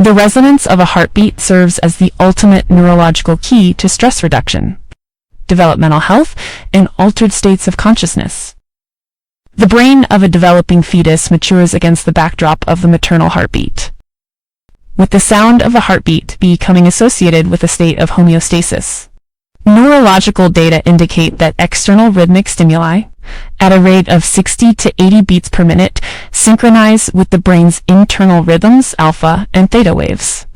The resonance of a heartbeat serves as the ultimate neurological key to stress reduction, developmental health, and altered states of consciousness. The brain of a developing fetus matures against the backdrop of the maternal heartbeat, with the sound of the heartbeat becoming associated with a state of homeostasis. Neurological data indicate that external rhythmic stimuli, at a rate of 60 to 80 beats per minute, synchronize with the brain's internal rhythms, alpha and theta waves.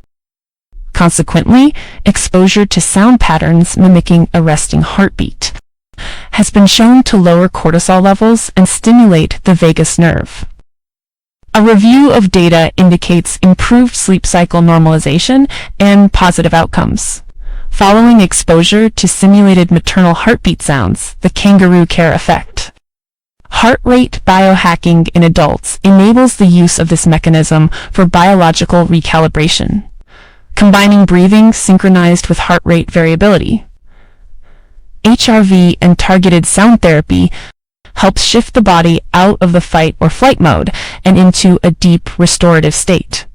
Consequently, exposure to sound patterns mimicking a resting heartbeat has been shown to lower cortisol levels and stimulate the vagus nerve. A review of data indicates improved sleep cycle normalization and positive outcomes. Following exposure to simulated maternal heartbeat sounds, the kangaroo care effect. Heart rate biohacking in adults enables the use of this mechanism for biological recalibration, combining breathing synchronized with heart rate variability. HRV and targeted sound therapy helps shift the body out of the fight or flight mode and into a deep restorative state.